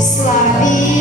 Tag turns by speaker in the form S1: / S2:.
S1: Slappy.